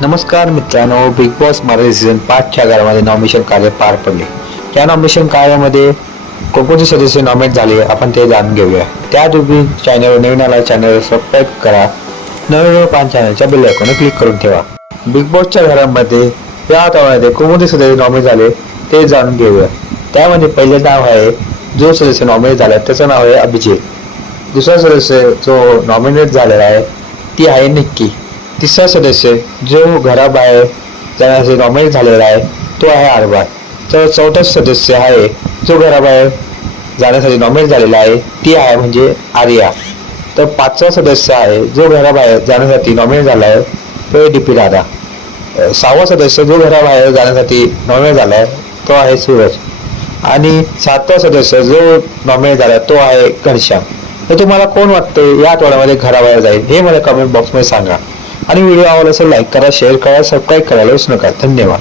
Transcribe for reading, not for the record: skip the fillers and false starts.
नमस्कार मित्रांनो, big boss Marathi season 5च्या घरामध्ये नॉमिनेशन कार्य पार पडले. या नॉमिनेशन कार्यामध्ये कोणकोणते सदस्य नॉमिनेट झाले आपण ते जाणून घेऊया. त्या तुम्ही चॅनलवर नवीन आला चॅनल सबस्क्राईब करा. नवीन पान चॅनलच्या बेल आयकॉनवर क्लिक करून ठेवा. बिग बॉसच्या घरामध्ये या आठवड्यामध्ये कोणकोणते सदस्य नॉमिनेट झाले ते जाणून घेऊया. त्यामध्ये पहिले नाव आहे, जो सदस्य नॉमिनेट झाला त्याचं नाव आहे अभिजित. दुसरा सदस्य जो नॉमिनेट झालेला आहे ती आहे निक्की. तिसरा सदस्य जो घराबाहेर जाण्यासाठी नॉमिनेट झालेला आहे तो आहे आरबार. तर चौथा सदस्य आहे जो घराबाहेर जाण्यासाठी नॉमिनेट झालेला आहे ती आहे म्हणजे आर्या. तर पाचवा सदस्य आहे जो घराबाहेर जाण्यासाठी नॉमिनेट झाला आहे तो आहे डीपी दादा. सहावा सदस्य जो घराबाहेर जाण्यासाठी नॉमिनेट झाला आहे तो आहे सूरज. आणि सातवा सदस्य जो नॉमिनेट झाला तो आहे घनश्याम. तर तुम्हाला कोण वाटतं या आठवड्यामध्ये घराबाहेर जाईल हे मला कमेंट बॉक्समध्ये सांगा. आणि व्हिडिओ आवडला असेल लाईक करा, शेअर करा, सबस्क्राईब करायला विसरू नका. धन्यवाद.